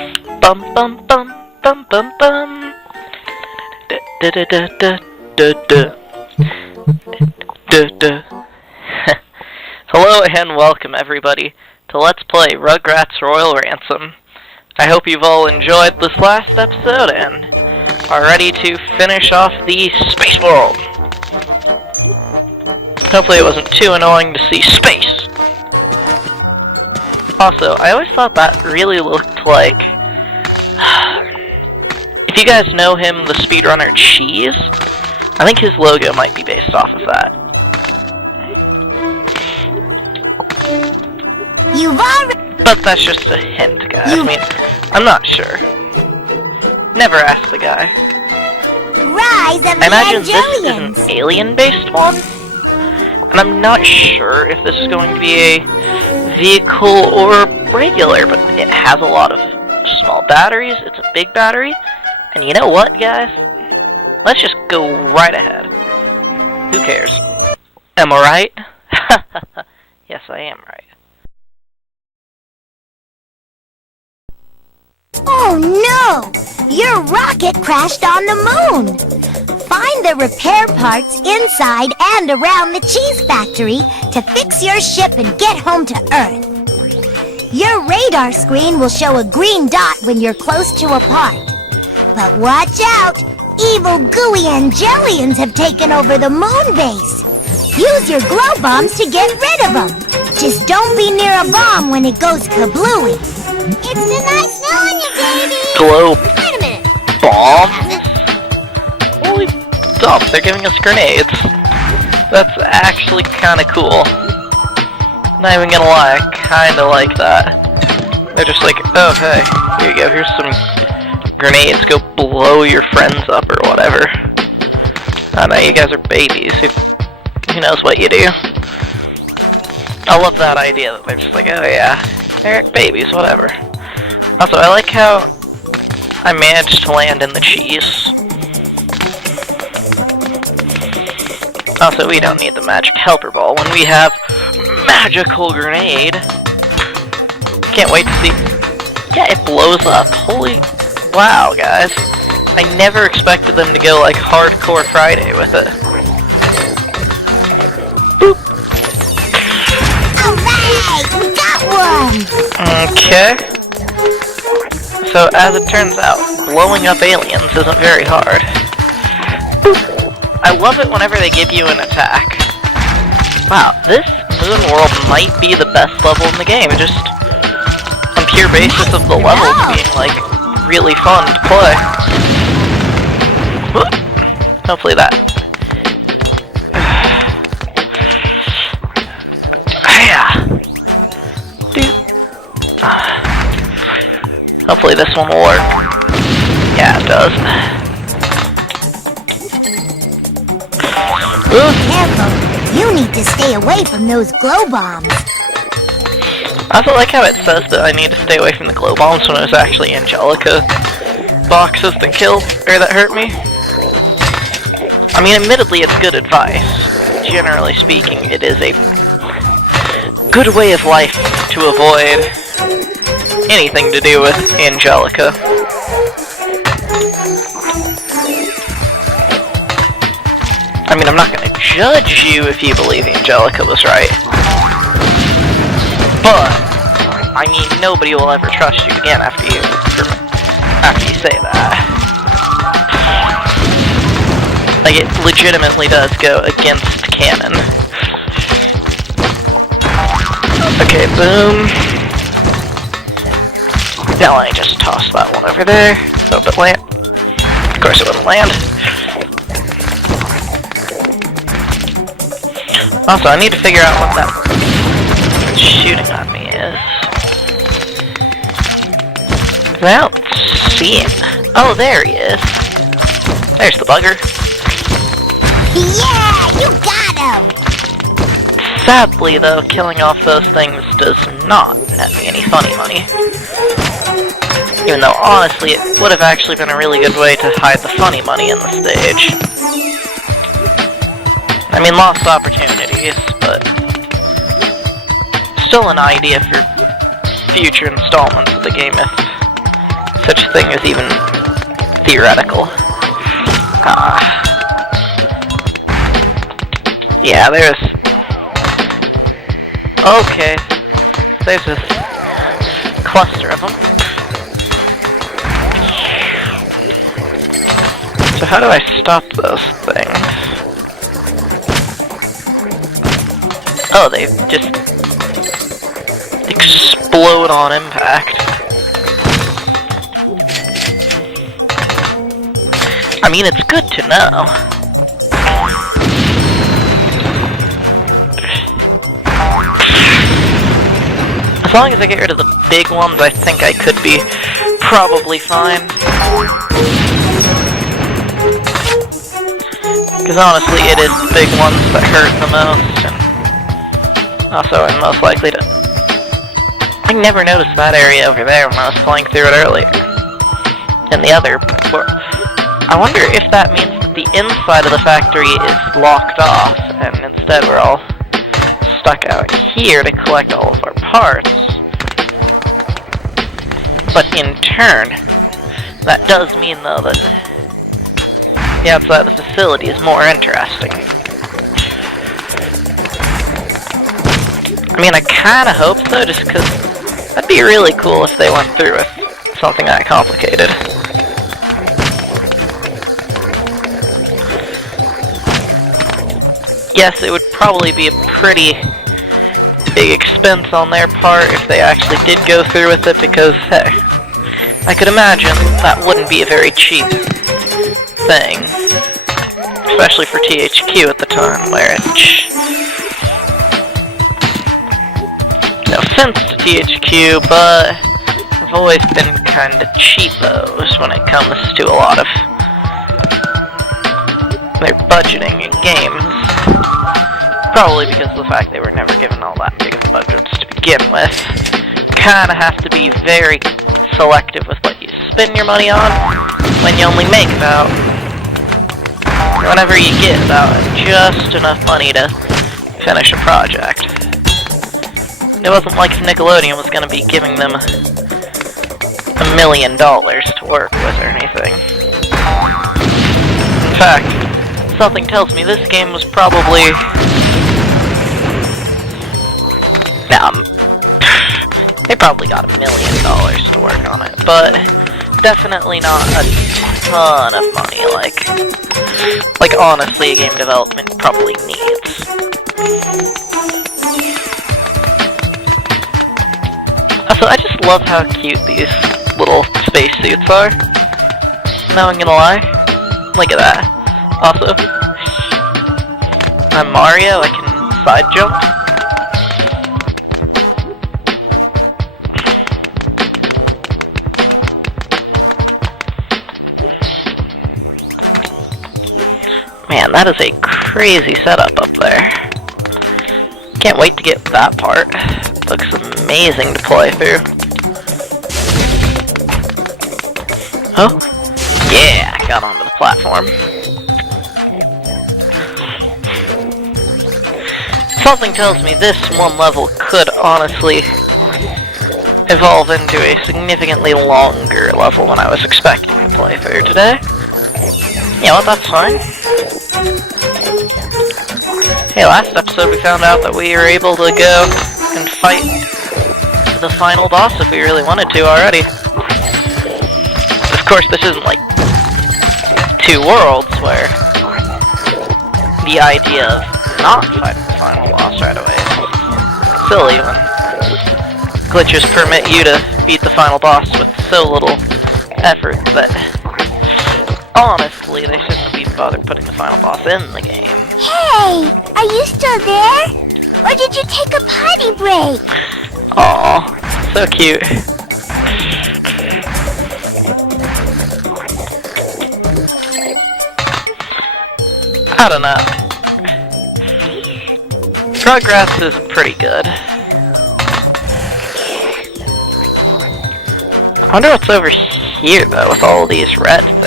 Bum bum bum bum bum bum. Da da da da da da da da. Hello and welcome everybody to Let's Play Rugrats Royal Ransom. I hope you've all enjoyed this last episode and are ready to finish off the space world. Hopefully it wasn't too annoying to see space. Also, I always thought that really looked like... if you guys know him, the speedrunner Cheese, I think his logo might be based off of that. But that's just a hint, guys. I mean, I'm not sure. Never asked the guy. Rise of I imagine this is an alien-based one, and I'm not sure if this is going to be a vehicle or regular, but it has a lot of small batteries. It's a big battery, and you know what, guys? Let's just go right ahead. Who cares? Am I right? Yes, I am right. Oh no! Your rocket crashed on the moon! Find the repair parts inside and around the cheese factory to fix your ship and get home to Earth. Your radar screen will show a green dot when you're close to a part. But watch out! Evil gooey Angelians have taken over the moon base. Use your glow bombs to get rid of them. Just don't be near a bomb when it goes kablooey. It's the nice knowing you, baby! Glow Wait a minute. bombs? Holy dump, they're giving us grenades. That's actually kinda cool. Not even gonna lie, I kinda like that. They're just like, oh hey, here you go, here's some grenades, go blow your friends up or whatever. I know you guys are babies, who knows what you do. I love that idea that they're just like, oh yeah, they're babies, whatever. Also, I like how I managed to land in the cheese. Also, we don't need the magic helper ball when we have magical grenade. Can't wait to see. Yeah, it blows up. Holy wow, guys. I never expected them to go like Hardcore Friday with it. Boop. Alright, we got one! Okay. So, as it turns out, blowing up aliens isn't very hard. Boop. I love it whenever they give you an attack. Wow, this moon world might be the best level in the game, just on pure basis of the levels being, like, really fun to play. Whoop. Hopefully that... yeah. Hopefully this one will work. Yeah, it does. Careful, you need to stay away from those glow bombs. I also like how it says that I need to stay away from the glow bombs when it was actually Angelica boxes that killed, or that hurt me. I mean, admittedly, it's good advice. Generally speaking, it is a good way of life to avoid anything to do with Angelica. I mean, I'm not gonna judge you if you believe Angelica was right. But, I mean, nobody will ever trust you again after you say that. Like, it legitimately does go against canon. Okay, boom. Now I just toss that one over there. Hope it land. Of course it wouldn't land. Also, I need to figure out what that shooting at me is. I don't see him. Oh, there he is. There's the bugger. Yeah, you got him! Sadly, though, killing off those things does not net me any funny money. Even though, honestly, it would have actually been a really good way to hide the funny money in the stage. I mean, lost opportunities, but still an idea for future installments of the game if such a thing as even theoretical. Yeah, there's... Okay. There's this cluster of them. So how do I stop those things? Oh, they just explode on impact. I mean, it's good to know. As long as I get rid of the big ones, I think I could be probably fine. Because honestly, it is the big ones that hurt the most, and also I'm most likely to... I never noticed that area over there when I was playing through it earlier. And the other... I wonder if that means that the inside of the factory is locked off, and instead we're all stuck out here to collect all of our parts. But in turn, that does mean, though, that the outside of the facility is more interesting. I mean, I kinda hope so, just because that'd be really cool if they went through with something that complicated. Yes, it would probably be a pretty big expense on their part if they actually did go through with it, because, hey, I could imagine that wouldn't be a very cheap thing. Especially for THQ at the time, where it... No offense to THQ, but I've always been kinda cheapos when it comes to a lot of their budgeting in games. Probably because of the fact they were never given all that big of budgets to begin with. Kinda have to be very selective with what you spend your money on when you only make about... whenever you get about just enough money to finish a project. It wasn't like if Nickelodeon was gonna be giving them $1 million to work with or anything. In fact, something tells me this game was probably... they probably got $1 million to work on it, but definitely not a ton of money, like honestly a game development probably needs. Also, I just love how cute these little spacesuits are. Not gonna lie. Look at that. Also, I'm Mario, I can side jump. Man, that is a crazy setup up there. Can't wait to get that part. Looks amazing to play through. Oh, yeah, I got onto the platform. Something tells me this one level could honestly evolve into a significantly longer level than I was expecting to play through today. Yeah, well, that's fine. Hey, last episode we found out that we were able to go and fight the final boss if we really wanted to already. Of course, this isn't like Two Worlds, where the idea of not fighting the final boss right away is silly when glitches permit you to beat the final boss with so little effort that honestly they shouldn't have even bothered putting the final boss in the game. Hey, are you still there? Or did you take a potty break? Aw, so cute. I don't know. Rugrats is pretty good. I wonder what's over here, though, with all these red things.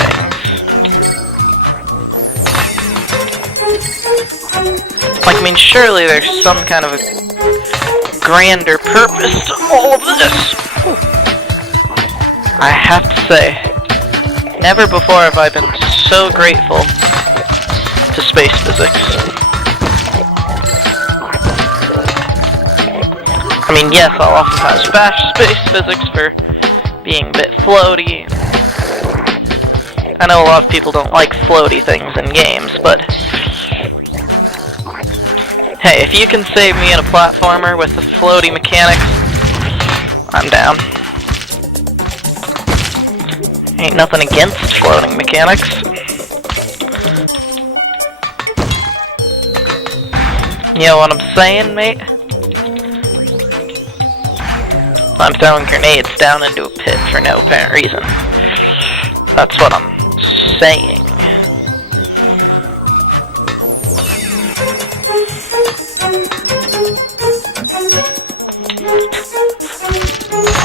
Like, I mean, surely there's some kind of a grander purpose to all of this. I have to say, never before have I been so grateful to space physics. I mean, yes, I'll oftentimes bash space physics for being a bit floaty. I know a lot of people don't like floaty things in games, but hey, if you can save me in a platformer with the floaty mechanics, I'm down. Ain't nothing against floating mechanics. You know what I'm saying, mate? I'm throwing grenades down into a pit for no apparent reason. That's what I'm saying.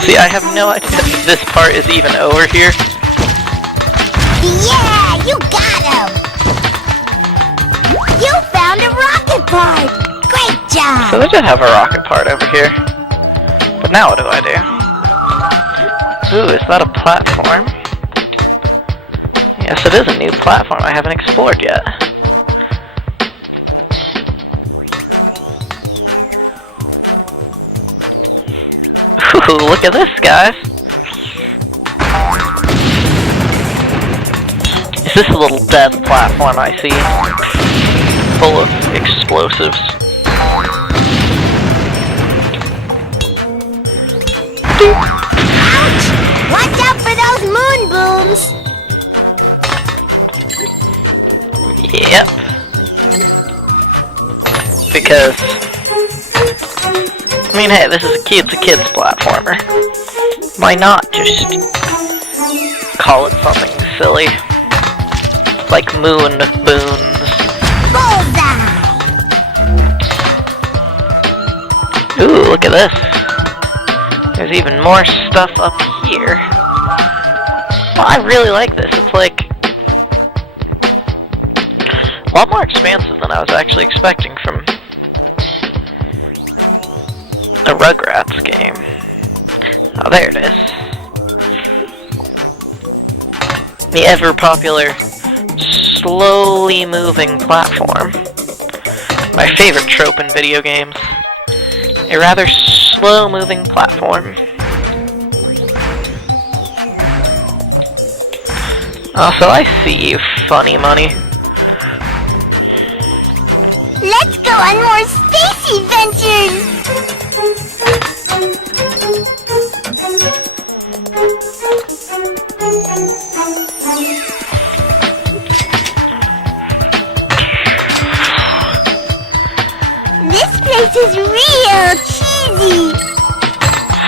See, I have no idea if this part is even over here. Yeah, you got him! You found a rocket part! Great job! So I did have a rocket part over here. But now what do I do? Ooh, is that a platform? Yes, it is a new platform I haven't explored yet. Ooh, look at this, guys! Is this a little death platform I see? Full of explosives. Ouch! Watch out for those moon booms! Yep. Because, I mean, hey, this is a kid's platformer. Why not just call it something silly? Like moon boons. Bullseye! Ooh, look at this. There's even more stuff up here. Well, I really like this. It's like a lot more expansive than I was actually expecting from a Rugrats game. Oh, there it is. The ever-popular, slowly moving platform. My favorite trope in video games. A rather slow-moving platform. Oh, so I see you, funny money. Let's go on more space adventures! This place is real cheesy!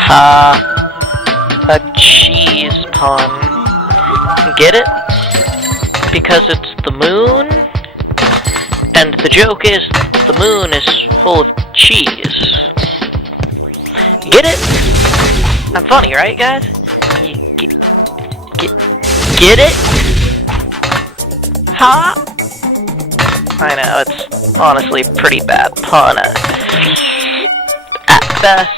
Ha! A cheese pun. Get it? Because it's the moon? And the joke is, the moon is full of cheese. Get it? I'm funny, right, guys? Get it? Ha! I know, it's honestly a pretty bad pun at best.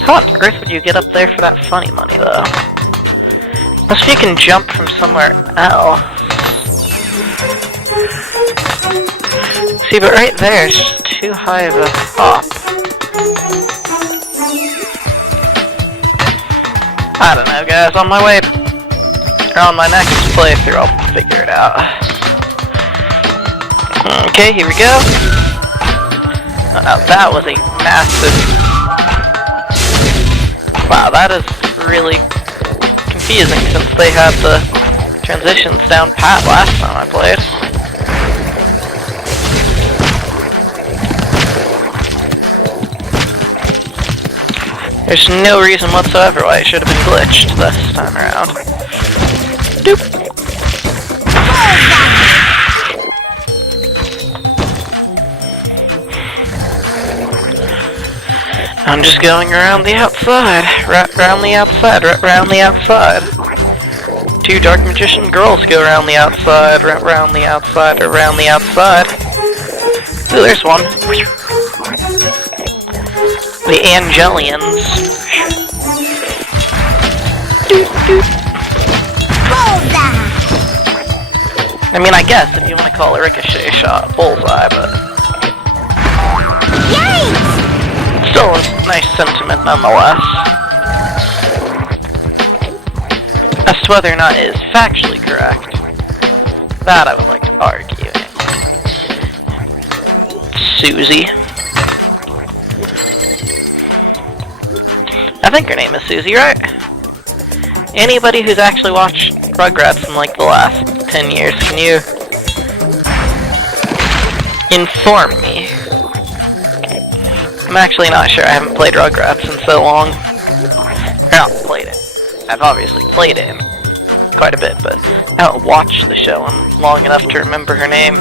How on earth would you get up there for that funny money, though? Unless you can jump from somewhere else. See, but right there is just too high of a hop. I don't know, guys. On my way, or on my next playthrough, I'll figure it out. Okay, here we go. Oh, that was a massive... Wow, that is really confusing since they had the transitions down pat last time I played. There's no reason whatsoever why it should have been glitched this time around. Doop. I'm just going around the outside, round the outside, round the outside. Two dark magician girls go around the outside, round the outside, around the outside. Ooh, there's one. The Angelians. I mean, I guess if you want to call a ricochet shot a bullseye, but Yikes! still a nice sentiment nonetheless. As to whether or not it is factually correct, that I would like to argue. Susie. I think her name is Susie, right? Anybody who's actually watched Rugrats in like the last 10 years, can you inform me? I'm actually not sure. I haven't played Rugrats in so long. Or not played it. I've obviously played it quite a bit, but I haven't watched the show in long enough to remember her name.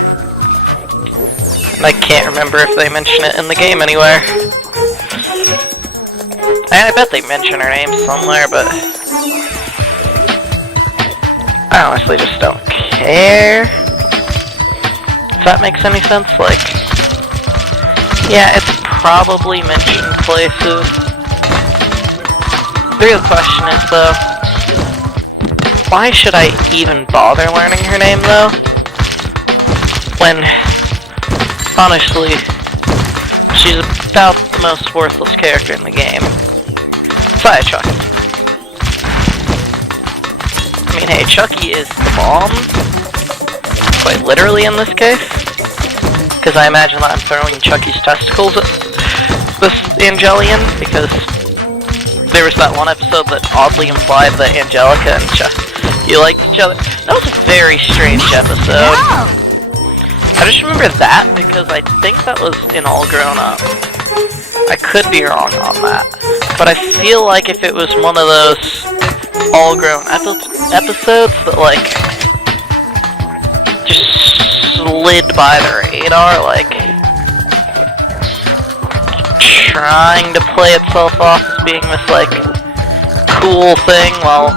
And I can't remember if they mention it in the game anywhere. I bet they mention her name somewhere, but I honestly just don't care. If that makes any sense, like, yeah, it's probably mentioned places. The real question is, though, why should I even bother learning her name, though? When, honestly, she's about the most worthless character in the game. Besides Chucky. I mean, hey, Chucky is the bomb. Quite literally in this case. Because I imagine that I'm throwing Chucky's testicles at this Angelian, because there was that one episode that oddly implied that Angelica and Chucky liked each other. That was a very strange episode. I just remember that because I think that was in All Grown Up. I could be wrong on that. But I feel like if it was one of those All Grown episodes that, like, just slid by the radar, like, trying to play itself off as being this, like, cool thing, while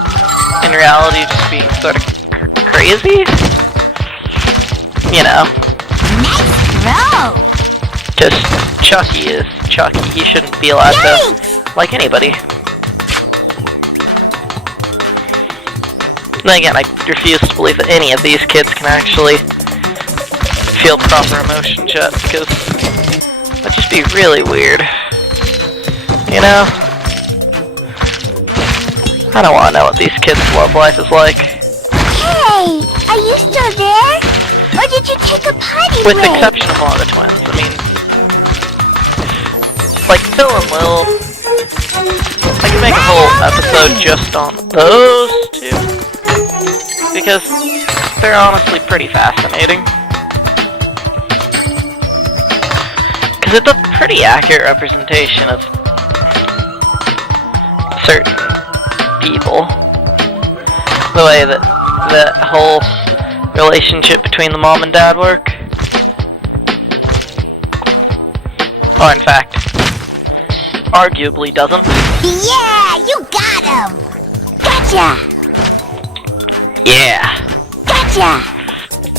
in reality just being sort of crazy? You know. Nice throw! Just, Chucky is Chucky. He shouldn't be allowed to like anybody. And again, I refuse to believe that any of these kids can actually feel proper emotions yet, because that'd just be really weird. You know? I don't want to know what these kids' love life is like. Hey, are you still there? Or did you take a potty break? With the exception of one of the twins. I mean, like Phil and Lil, I could make a whole episode just on those two, because they're honestly pretty fascinating. Because it's a pretty accurate representation of certain people. The way that the whole relationship between the mom and dad work. Or in fact, arguably doesn't. Yeah, you got him! Gotcha! Yeah. Gotcha!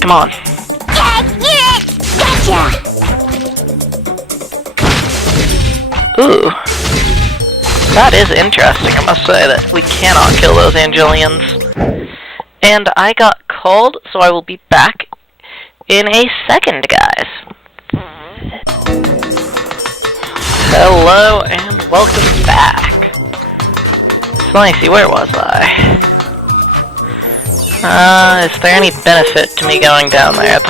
Come on. Tag it! Gotcha! Ooh. That is interesting. I must say that we cannot kill those Angelians. And I got called, so I will be back in a second, guys. Hello, and welcome back. So let me see, where was I? Is there any benefit to me going down there?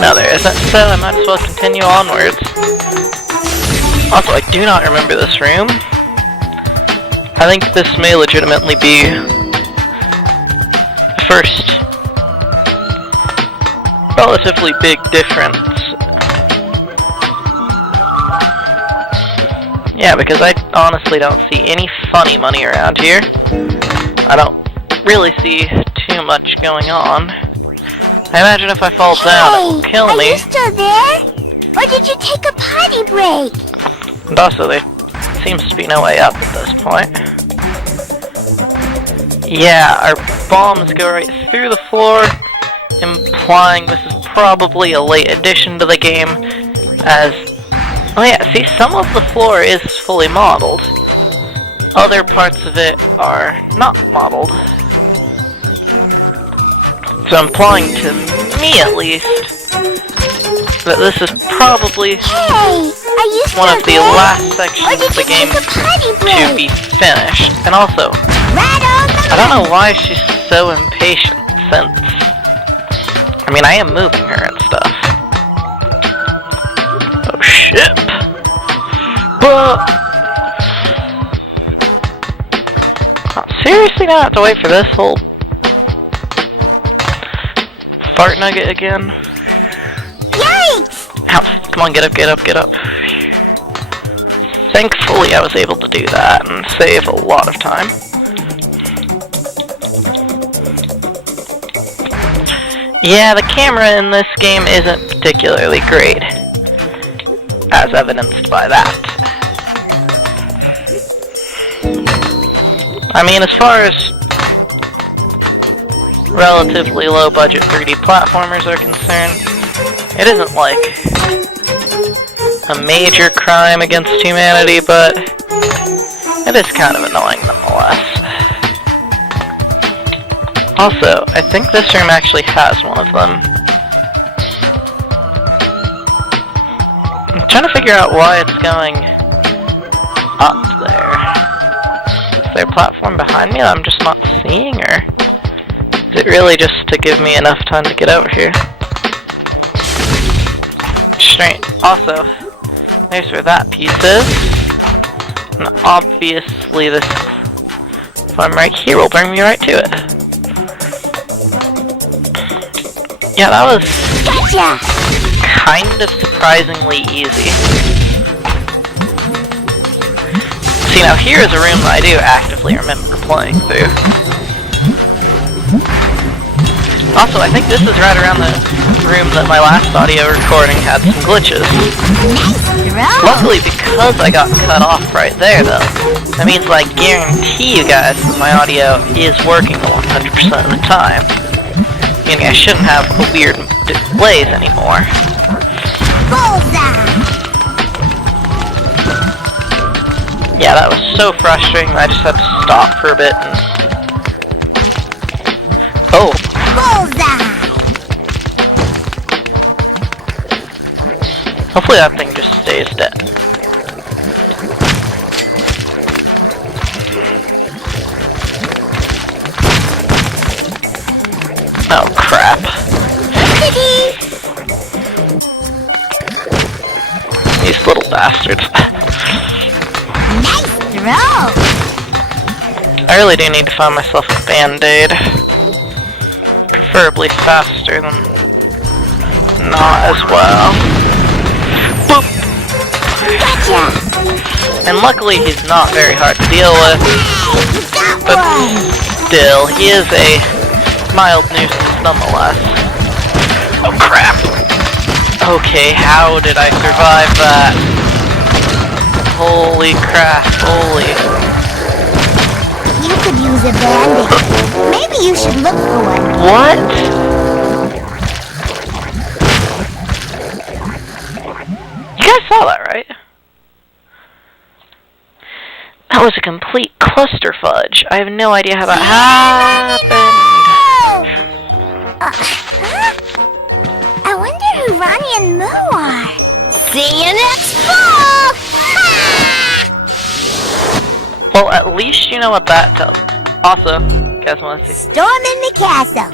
No, there isn't, so I might as well continue onwards. Also, I do not remember this room. I think this may legitimately be the first relatively big difference. Yeah, because I honestly don't see any funny money around here. I don't really see too much going on. I imagine if I fall down, it will kill me. Are you still there? Or did you take a potty break? And also, there seems to be no way up at this point. Yeah, our bombs go right through the floor, implying this is probably a late addition to the game, Oh yeah, see, some of the floor is fully modeled. Other parts of it are not modeled. So implying to me, at least, that this is probably one of the last sections of the game to be finished. And also, I don't know why she's so impatient, since, I mean, I am moving her and stuff. Oh shit. But, seriously, now I have to wait for this whole fart nugget again? Yikes! Ow, come on, get up, get up, get up. Thankfully, I was able to do that and save a lot of time. Yeah, the camera in this game isn't particularly great, as evidenced by that. I mean, as far as relatively low-budget 3D platformers are concerned, it isn't like a major crime against humanity, but it is kind of annoying nonetheless. Also, I think this room actually has one of them. I'm trying to figure out why it's going up there. Is there a platform behind me that I'm just not seeing, or is it really just to give me enough time to get over here? Strange. Also, there's where that piece is. And obviously this platform right here will bring me right to it. Yeah, that was kind of surprisingly easy. See, now here is a room that I do actively remember playing through. Also, I think this is right around the room that my last audio recording had some glitches. Luckily, because I got cut off right there, though, that means I guarantee you guys that my audio is working 100% of the time. Meaning I shouldn't have weird delays anymore. Yeah, that was so frustrating that I just had to stop for a bit and... Oh! Hopefully that thing just stays dead. Oh crap. These little bastards. Nice throw! I really do need to find myself a band-aid. Preferably faster than not as well. Boop! Gotcha! And luckily he's not very hard to deal with. But still, he is a mild nuisance nonetheless. Oh crap! Okay, how did I survive that? Holy crap, holy. You could use a band-aid. Maybe you should look for one. What? You guys saw that, right? That was a complete clusterfudge. I have no idea how that happened. I wonder who Ronnie and Moo are. See you next fall! Well, at least you know what that tells. Also, you guys want to see? Storm in the castle.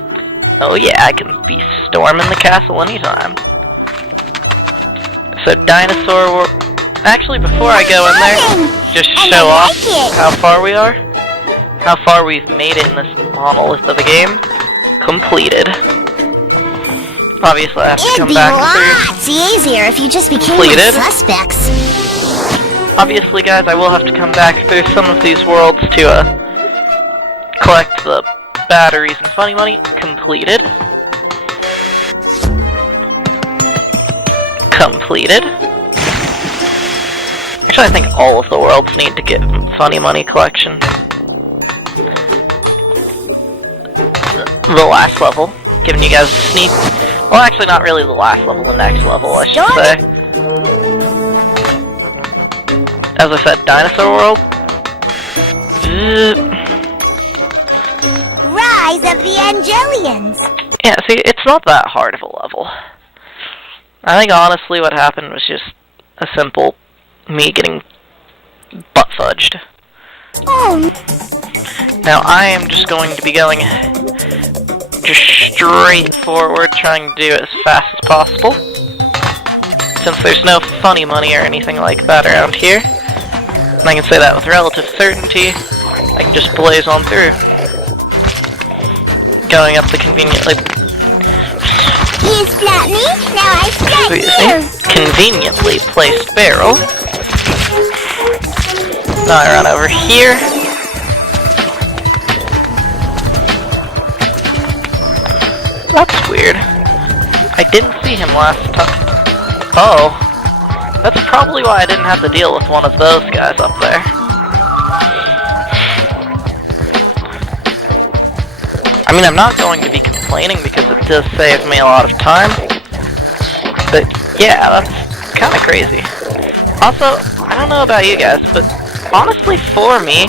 Oh yeah, I can be storming the castle anytime. So dinosaur war... Actually, before I go in there, just show off how far we are. How far we've made it in this monolith of a game. Completed. Obviously, I have to come back through. It's easier if you just became the suspects. Obviously, guys, I will have to come back through some of these worlds to collect the batteries and funny money. Completed. Completed. Actually, I think all of the worlds need to get funny money collection. The last level, giving you guys a sneak. Well, actually, not really the last level, the next level, I should say. As I said, Dinosaur World. Rise of the Angelians. Yeah, see, it's not that hard of a level. I think honestly what happened was just a simple me getting butt fudged. Oh. Now I am just going to be going just straight forward, trying to do it as fast as possible. Since there's no funny money or anything like that around here, and I can say that with relative certainty, I can just blaze on through. Going up the conveniently... You splat me, now I splat you! Conveniently placed barrel. Now I run over here. That's weird. I didn't see him last time. Oh. That's probably why I didn't have to deal with one of those guys up there. I mean, I'm not going to be complaining because it does save me a lot of time. But yeah, that's kind of crazy. Also, I don't know about you guys, but honestly for me,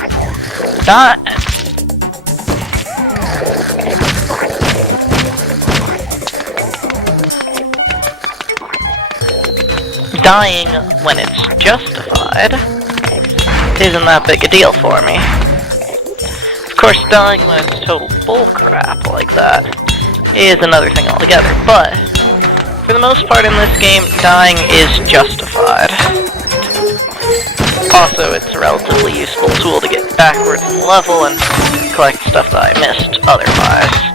dying when it's justified isn't that big a deal for me. Of course, dying when it's total bullcrap like that is another thing altogether, but for the most part in this game, dying is justified. Also, it's a relatively useful tool to get backwards in level and collect stuff that I missed otherwise.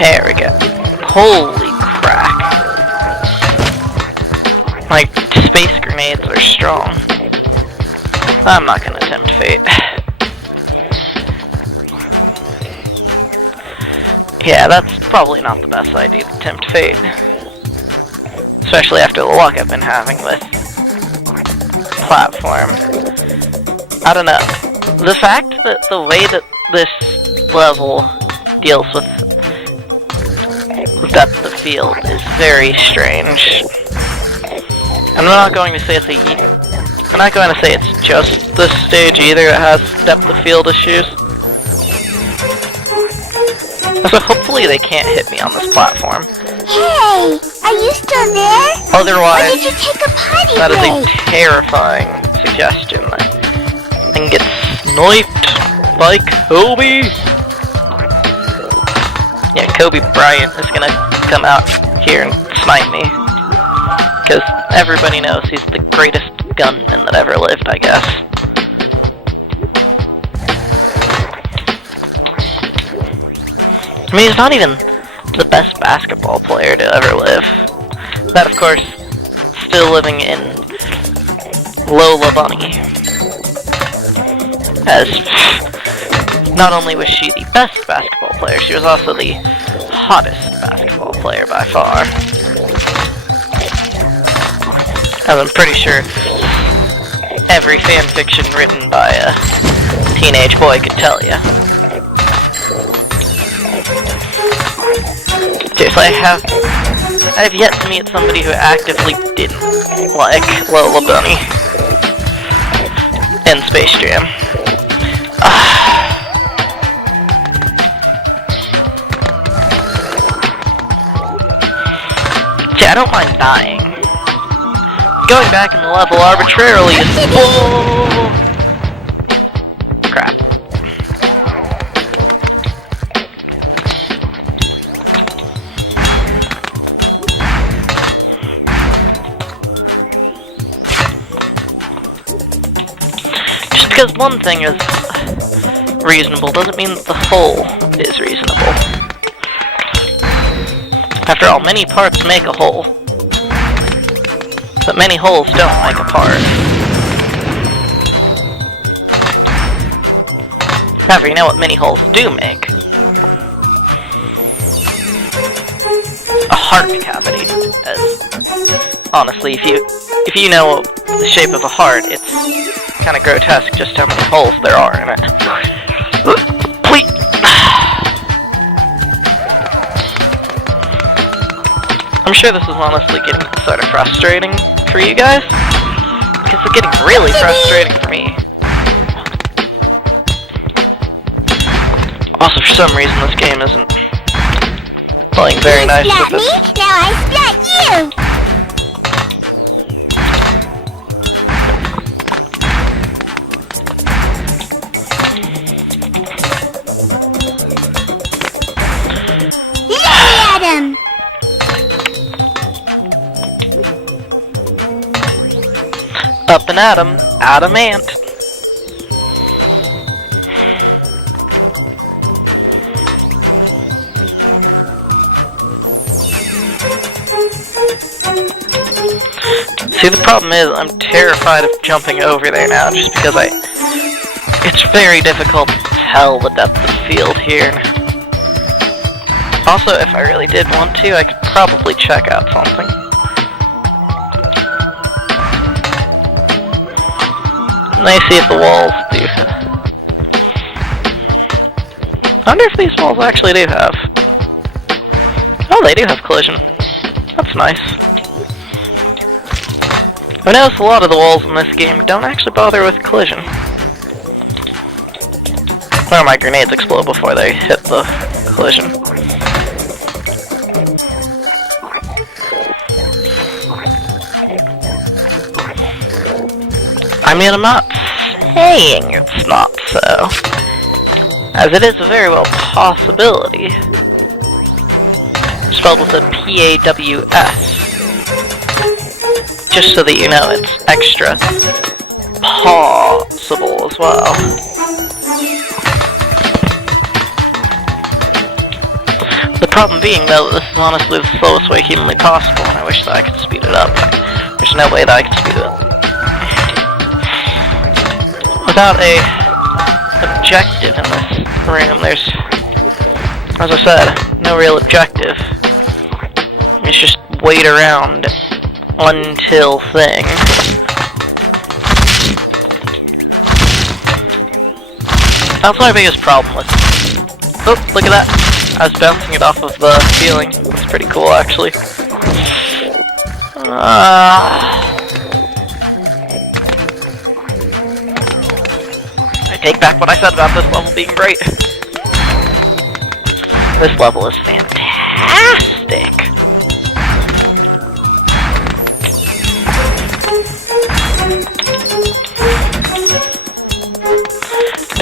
There we go. Holy crack. My space grenades are strong. I'm not gonna tempt fate. Yeah, that's probably not the best idea to tempt fate. Especially after the luck I've been having with platform. I don't know. The fact that the way that this level deals with depth of field is very strange. I'm not going to say it's just this stage either that has depth of field issues. So hopefully they can't hit me on this platform. Hey, are you still there? Otherwise, or did you take a potty that break? is a terrifying suggestion that I can get sniped by Kobe. Yeah, Kobe Bryant is gonna come out here and snipe me. Because everybody knows he's the greatest gunman that ever lived, I guess. I mean, he's not even the best basketball player to ever live. That, of course, still living in Lola Bunny. As not only was she the best basketball player, she was also the hottest basketball player by far. As I'm pretty sure every fanfiction written by a teenage boy could tell you. Seriously, I have yet to meet somebody who actively didn't like Lola Bunny in Space Jam. I don't mind dying. Going back in the level arbitrarily is bull. Crap. Just because one thing is reasonable doesn't mean that the whole is reasonable. After all, many parts make a whole. But many wholes don't make a part. However, you know what many holes do make? A heart cavity. As, honestly, if you know the shape of a heart, it's kind of grotesque just how many holes there are in it. Please. I'm sure this is honestly getting sort of frustrating for you guys, because it's getting really frustrating for me. Also, for some reason, this game isn't playing very nice with me, it. now I splat you! Yay at him! Up and at 'em, adamant. See, the problem is, I'm terrified of jumping over there now, just because it's very difficult to tell the depth of field here. Also, if I really did want to, I could probably check out something. Let me see if the walls do. I wonder if these walls actually do have. Oh, they do have collision. That's nice. I noticed a lot of the walls in this game don't actually bother with collision. Or my grenades explode before they hit the collision. I mean, I'm not saying it's not so, as it is a very well possibility. Spelled with a P-A-W-S. Just so that you know, it's extra possible as well. The problem being, though, that this is honestly the slowest way humanly possible, and I wish that I could speed it up. There's no way that I could speed it up. Without a objective in this room, there's, as I said, no real objective. It's just wait around until thing. That's my biggest problem with. Oh, look at that! I was bouncing it off of the ceiling. That's pretty cool, actually. I take back what I said about this level being great. This level is fantastic.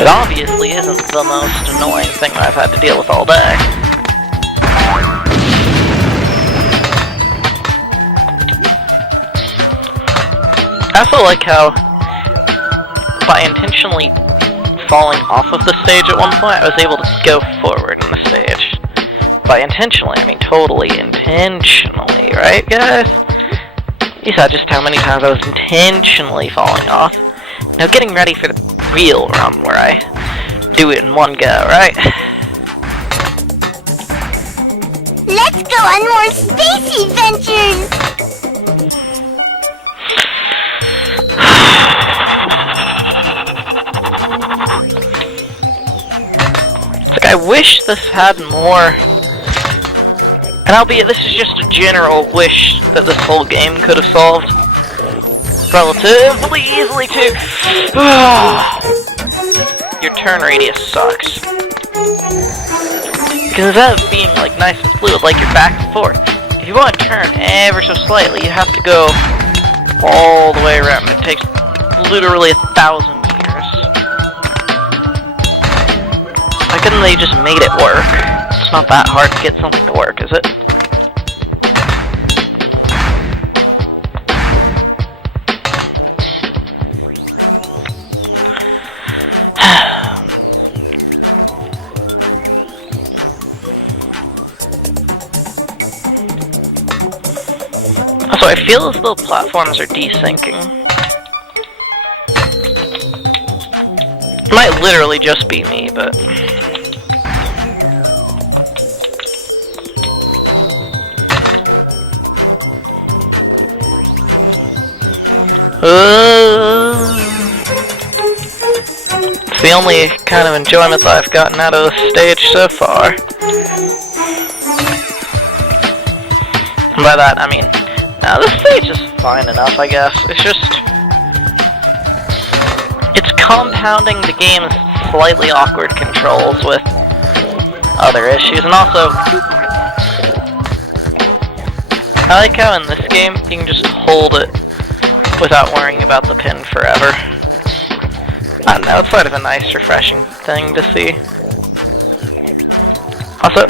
It obviously isn't the most annoying thing I've had to deal with all day. I also like how, by intentionally falling off of the stage at one point, I was able to go forward in the stage. By intentionally, I mean totally intentionally, right, guys? You saw just how many times I was intentionally falling off. Now getting ready for the real run where I do it in one go, right? Let's go on more space adventures! It's like I wish this had more. And albeit this is just a general wish that this whole game could have solved relatively easily too. Your turn radius sucks. Because instead of being like nice and fluid, like you're back and forth, if you want to turn ever so slightly, you have to go all the way around. It takes literally 1,000 years. Why couldn't they just made it work? It's not that hard to get something to work, is it? So I feel as though platforms are desyncing. It might literally just be me, but... See, the only kind of enjoyment that I've gotten out of this stage so far. And by that, I mean, now this stage is fine enough, I guess. It's just... it's compounding the game's slightly awkward controls with other issues, and also... I like how in this game, you can just hold it without worrying about the pin forever. I don't know, it's sort of a nice, refreshing thing to see. Also,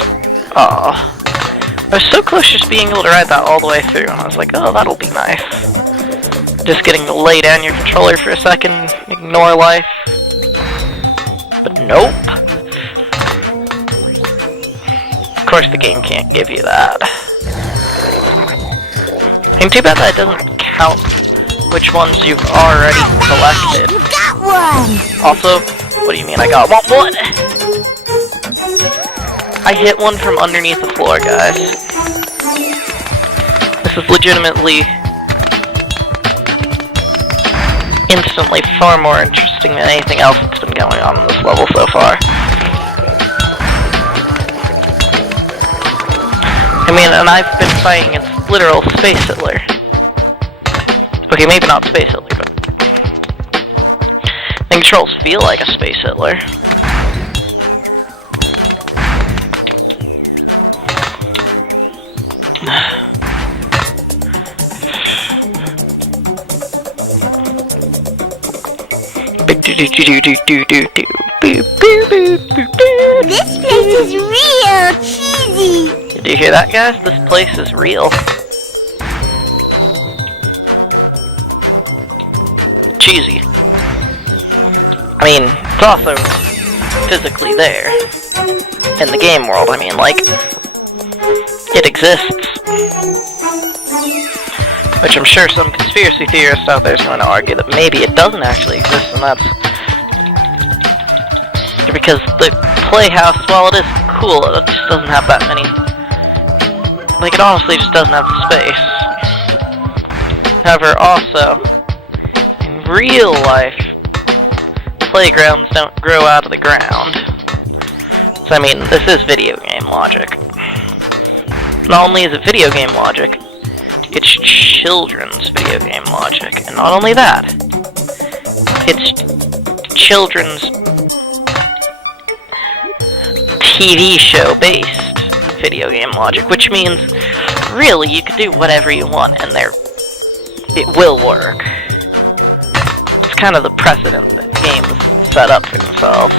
I was so close to just being able to ride that all the way through, and I was like, oh, that'll be nice. Just getting to lay down your controller for a second, ignore life. But nope. Of course the game can't give you that. And too bad that it doesn't count which ones you've already collected. You got one! Also, what do you mean I got one? What? I hit one from underneath the floor, guys. This is legitimately instantly far more interesting than anything else that's been going on in this level so far. I mean, and I've been fighting its literal Space Hitler. Okay, maybe not Space Hitler, but the controls feel like a Space Hitler. This place is real cheesy. Did you hear that, guys? This place is real. Cheesy. I mean, it's also physically there. In the game world, I mean, like, it exists. Which I'm sure some conspiracy theorist out there is going to argue that maybe it doesn't actually exist, and that's because the playhouse, while it is cool, it just doesn't have that many. Like, it honestly just doesn't have the space. However, also, in real life, playgrounds don't grow out of the ground. So, I mean, this is video game logic. Not only is it video game logic, it's children's video game logic. And not only that, it's children's TV show based video game logic, which means really you can do whatever you want and it will work. It's kind of the precedent that games set up for themselves.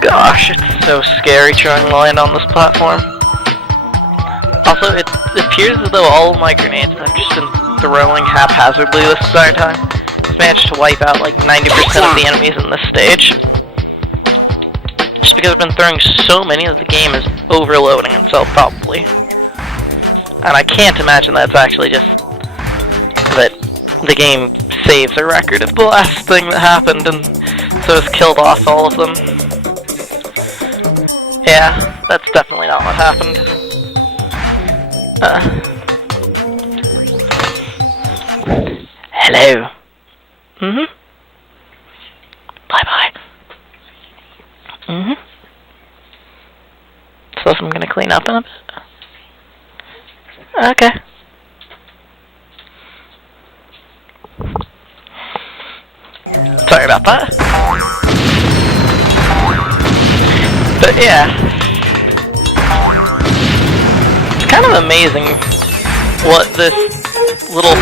Gosh, it's so scary trying to land on this platform. Also, it appears as though all of my grenades I've just been throwing haphazardly this entire time have managed to wipe out like 90% of the enemies in this stage. Just because I've been throwing so many that the game is overloading itself, probably. And I can't imagine that's actually just that the game saves a record of the last thing that happened and so it's killed off all of them. Yeah, that's definitely not what happened. Hello. Bye-bye. So I'm gonna clean up in a bit. Okay. Sorry about that. But yeah. It's kind of amazing what this little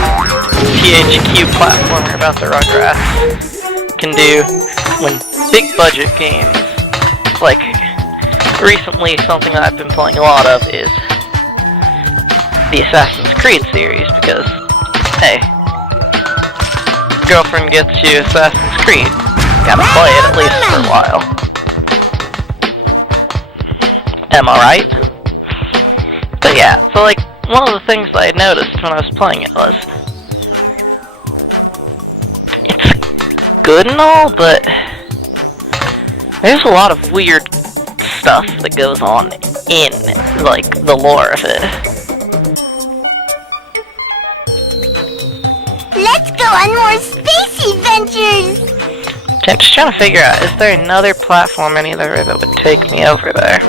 THQ platformer about the Rugrats can do when big budget games, like recently something that I've been playing a lot of is the Assassin's Creed series, because, hey, girlfriend gets you Assassin's Creed, gotta play it at least for a while. Am I right? But yeah, so like, one of the things that I noticed when I was playing it was, it's good and all, but There's a lot of weird stuff that goes on in, like, the lore of it. Let's go on more space adventures! Okay, I'm just trying to figure out, is there another platform anywhere that would take me over there?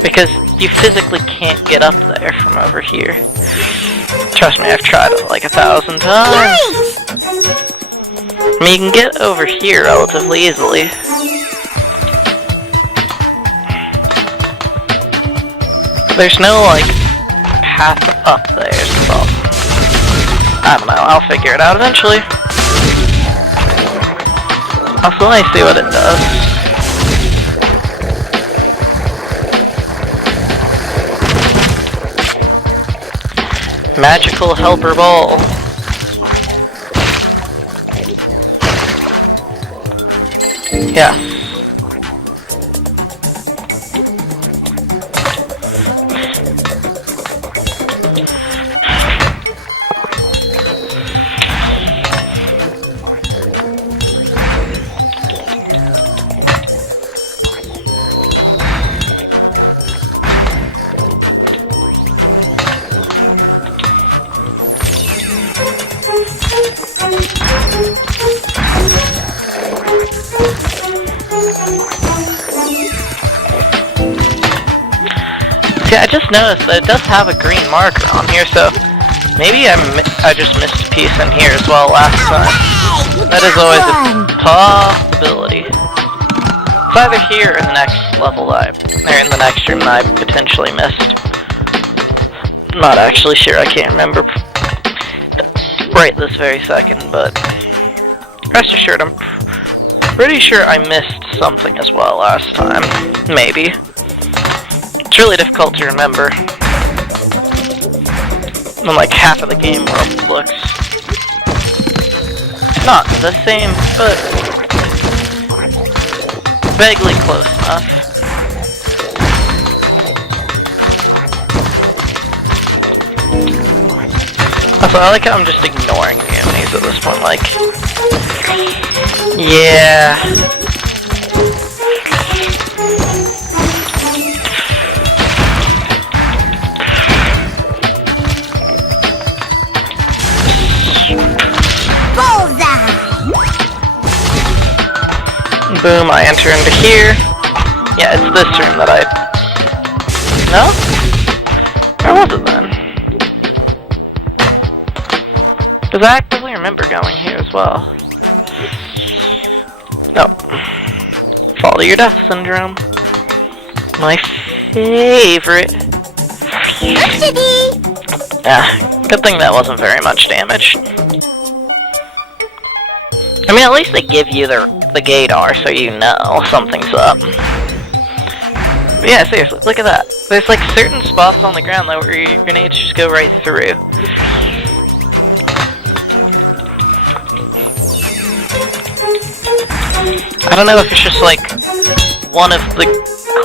Because you physically can't get up there from over here. Trust me, I've tried it like 1,000 times. Yikes! I mean, you can get over here relatively easily. There's no, like, path up there, so I don't know, I'll figure it out eventually. Also, let me see what it does. Magical helper ball. Yes. See, I just noticed that it does have a green marker on here, so maybe I just missed a piece in here as well last time. That is always a possibility. It's either here or in the next level or in the next room that I potentially missed. I'm not actually sure, I can't remember right this very second, but rest assured I'm pretty sure I missed something as well last time. Maybe. It's really difficult to remember. When like half of the game world looks not the same, but vaguely close enough. Also, I like how I'm just ignoring the enemies at this point, like, yeah. Boom, I enter into here. Yeah, it's this room that I... No? Where was it then? Because I actively remember going here as well. No. Follow your death syndrome. My favorite. Good thing that wasn't very much damage. I mean, at least they give you the gaydar, so you know something's up. But yeah, seriously, look at that. There's like certain spots on the ground though where your grenades just go right through. I don't know if it's just like one of the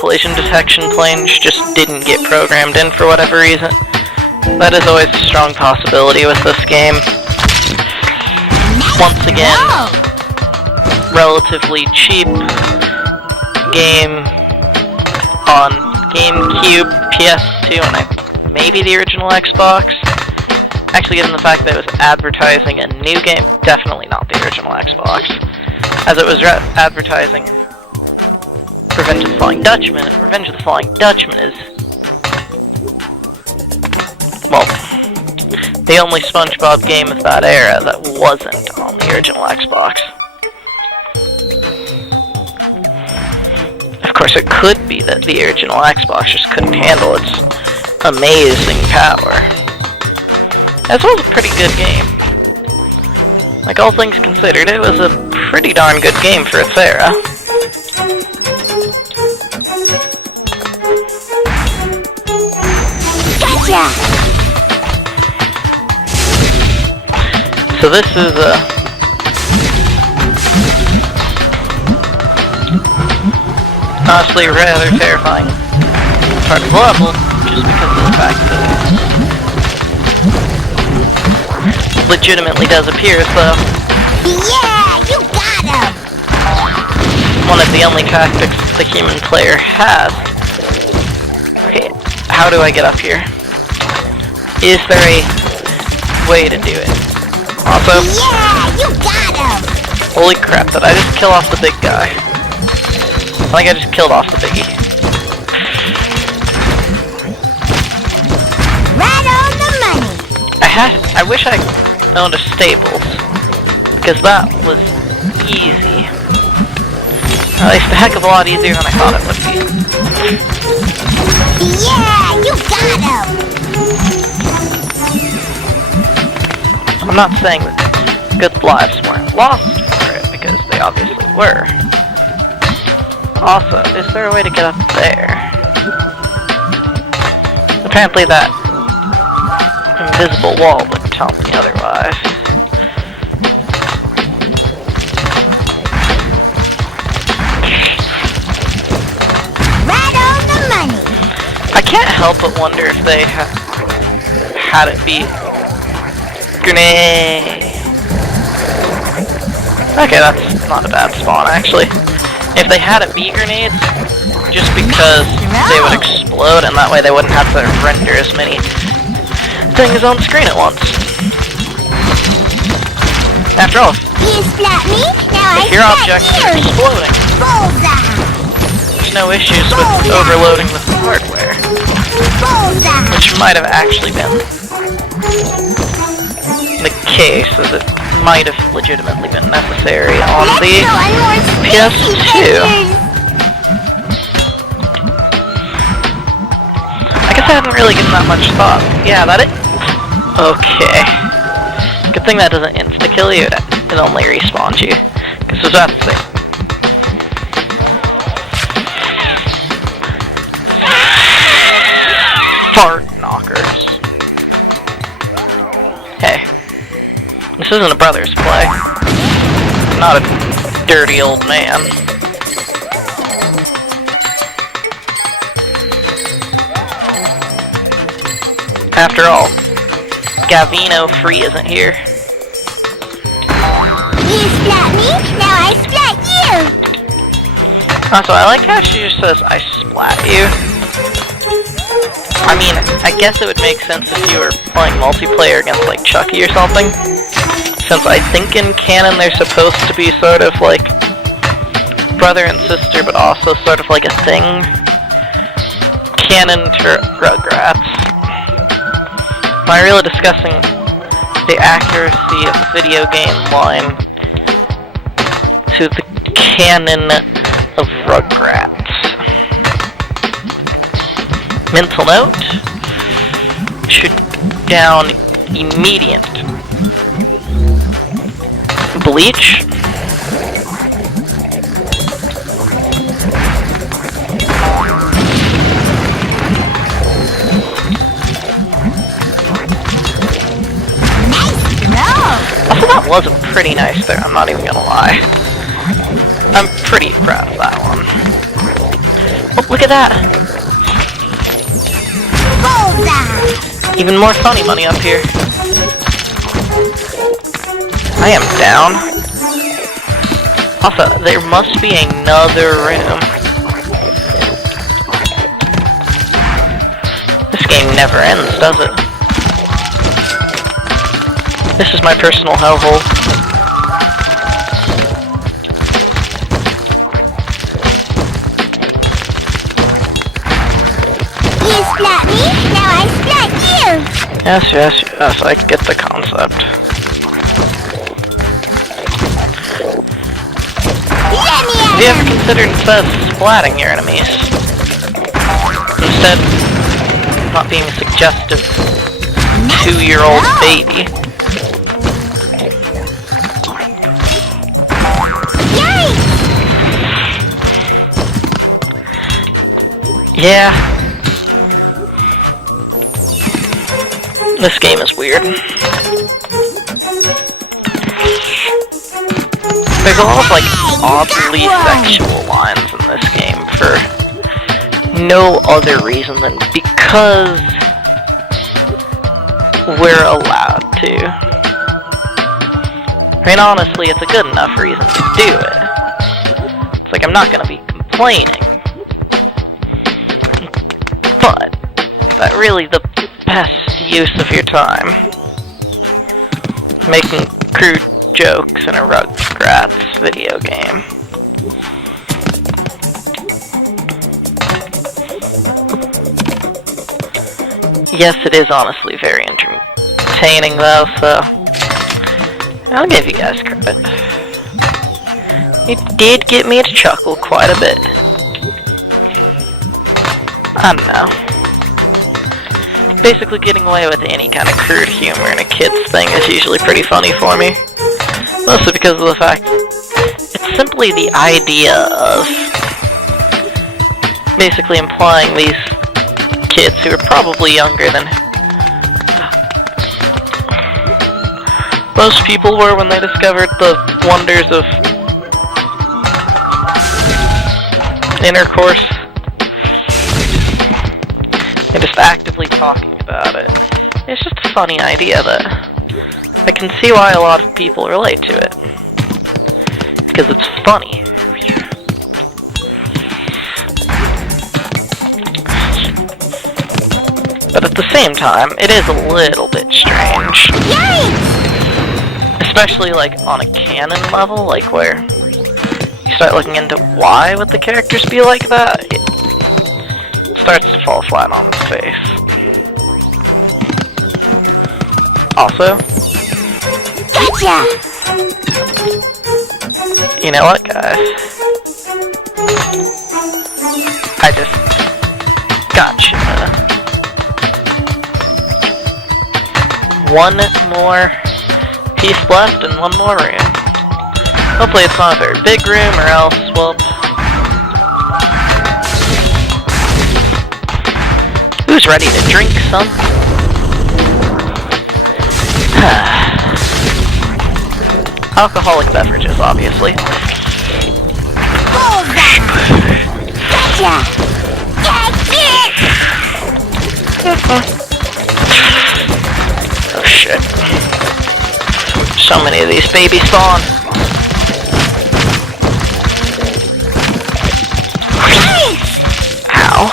collision detection planes just didn't get programmed in for whatever reason. That is always a strong possibility with this game. Once again, relatively cheap game on GameCube, PS2, and maybe the original Xbox. Actually, given the fact that it was advertising a new game, definitely not the original Xbox. As it was advertising Revenge of the Flying Dutchman, and Revenge of the Flying Dutchman is, well, the only SpongeBob game of that era that wasn't on the original Xbox. Of course, it could be that the original Xbox just couldn't handle its amazing power. This was a pretty good game. Like, all things considered, it was a pretty darn good game for its era. Gotcha! So this is honestly a rather terrifying part of the level, just because of the fact that it legitimately does appear as though... Yeah, you got him! one of the only tactics the human player has. Okay, how do I get up here? Is there a way to do it? Also, Yeah, you got him! holy crap, did I just kill off the big guy? I think I just killed off the biggie. Right on the money! I wish I owned a stables, because that was easy. At least a heck of a lot easier than I thought it would be. Yeah, you got him! I'm not saying that good lives weren't lost for it, because they obviously were. Also, is there a way to get up there? Apparently that invisible wall would tell me otherwise. Right on the money! I can't help but wonder if they had it be grenade. Okay, that's not a bad spawn actually. If they had it be grenades, just because they would explode and that way they wouldn't have to render as many things on screen at once. After all, You splat me, now I if your splat objects you! are exploding, Bullseye! there's no issues with overloading the hardware, Bullseye! which might have actually been the case, as it might have legitimately been necessary on Let's the go on more spacey PS2. adventures! I guess I haven't really given that much thought. Yeah, that it? Okay. Good thing that doesn't insta-kill you, it only respawns you. Because that's the thing. Fart knockers. Hey. This isn't a brother's play. I'm not a dirty old man. After all, Gavino Free isn't here. You splat me, now I splat you! Also, I like how she just says, I splat you. I mean, I guess it would make sense if you were playing multiplayer against, like, Chucky or something. Since I think in canon they're supposed to be sort of like brother and sister, but also sort of like a thing. Canon to Rugrats. Am I really discussing the accuracy of the video game line to the canon of Rugrats? Mental note: should down immediate. Bleach. Also, that was a pretty nice there, I'm not even gonna lie. I'm pretty proud of that one. Oh, look at that! Bullseye! Even more funny money up here. I am down. Also, there must be another room. This game never ends, does it? This is my personal hellhole. You splat me, now I splat you! Yes, I get the concept. Let me Have at you ever him! considered instead of splatting your enemies? Instead, not being a suggestive 2-year-old baby. Yeah. This game is weird. There's a lot of, like, oddly sexual lines in this game for no other reason than because we're allowed to. I mean, honestly, it's a good enough reason to do it. It's like, I'm not gonna be complaining. But, is that really the best use of your time? Making crude jokes in a Rugrats video game. Yes, it is honestly very entertaining though, so I'll give you guys credit. It did get me to chuckle quite a bit. I don't know. Basically getting away with any kind of crude humor in a kid's thing is usually pretty funny for me. Mostly because of the fact it's simply the idea of basically implying these kids who are probably younger than most people were when they discovered the wonders of intercourse. And just actively talking about it. It's just a funny idea that I can see why a lot of people relate to it. Because it's funny. But at the same time, it is a little bit strange. Yikes! Especially like on a canon level, like where you start looking into why would the characters be like that, it starts to fall flat on its face. Also, Gotcha! you know what, guys? I just gotcha. One more piece left and one more room. Hopefully it's not a very big room, or else, well, who's ready to drink some? Alcoholic beverages, obviously. Bullseye! Gotcha! Oh shit. So many of these babies spawn. Ow.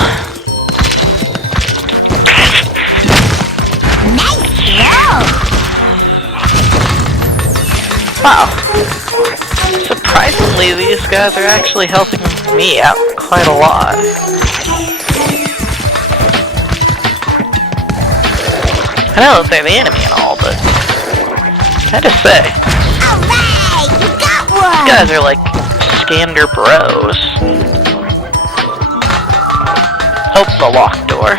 Nice throw! Wow. Surprisingly, these guys are actually helping me out quite a lot. I know that they're the enemy and all, but I just say, Alright! You got one! these guys are like Scander bros. Open the locked door,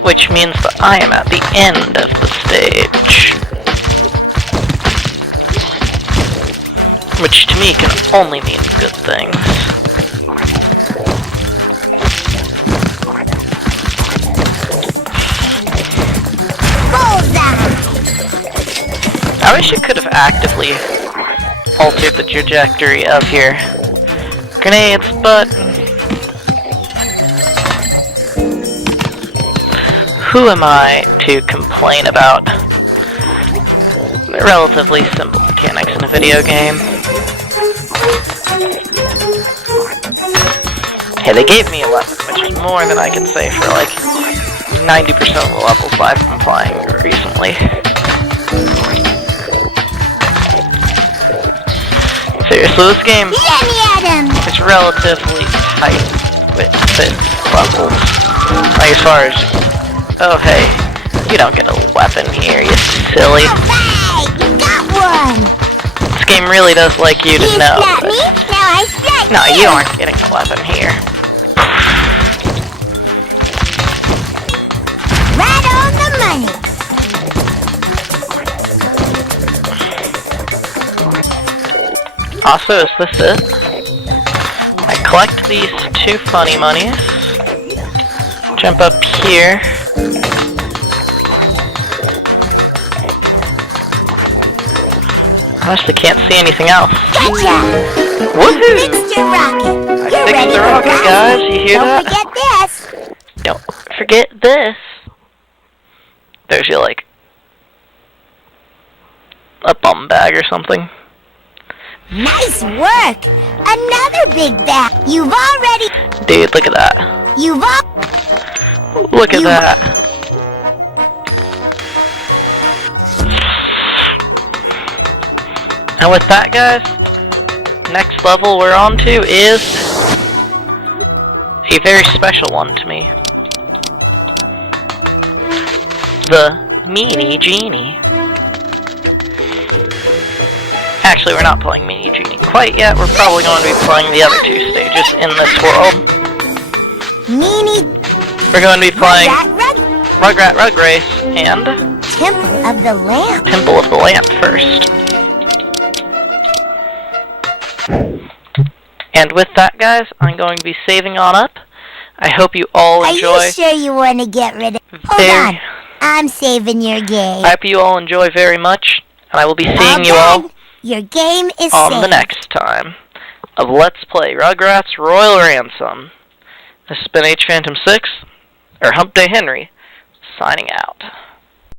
which means that I am at the end of the stage. Which to me can only mean good things. I wish it could have actively altered the trajectory of your grenades, but who am I to complain about relatively simple mechanics in a video game? Hey, they gave me a weapon, which is more than I can say for like 90% of the levels I've been playing recently. Seriously, this game is relatively tight with its levels. Like as far as, oh hey, you don't get a weapon here, you silly. Alright! You got one! This game really does like you to You know. slapped me, now I slap No, you! you aren't getting a weapon here. Right on the money! Also, is this it? I collect these 2 funny monies. Jump up here. Honestly, can't see anything else. Gotcha! Woohoo! Fixed your rocket! I You're fixed ready the for rocket, rocket. guys. You hear Don't that? forget this! Don't forget this. There's your, like, a bum bag or something. Nice work! Another big bag! You've already... Dude, look at that. You've all... Look at that. And with that, guys, next level we're on to is a very special one to me. The Meanie Genie. Actually, we're not playing Meanie Genie quite yet. We're probably going to be playing the other two stages in this world. Meanie... We're going to be playing Rugrat Rug Race and Temple of the Lamp. Temple of the Lamp first. And with that, guys, I'm going to be saving on up. I hope you all enjoy. Are you sure you want to get rid of... Hold on. I'm saving your game. I hope you all enjoy very much, and I will be seeing you all your game is on saved. the next time of Let's Play Rugrats Royal Ransom. This has been H Phantom 6, or Hump Day Henry, signing out.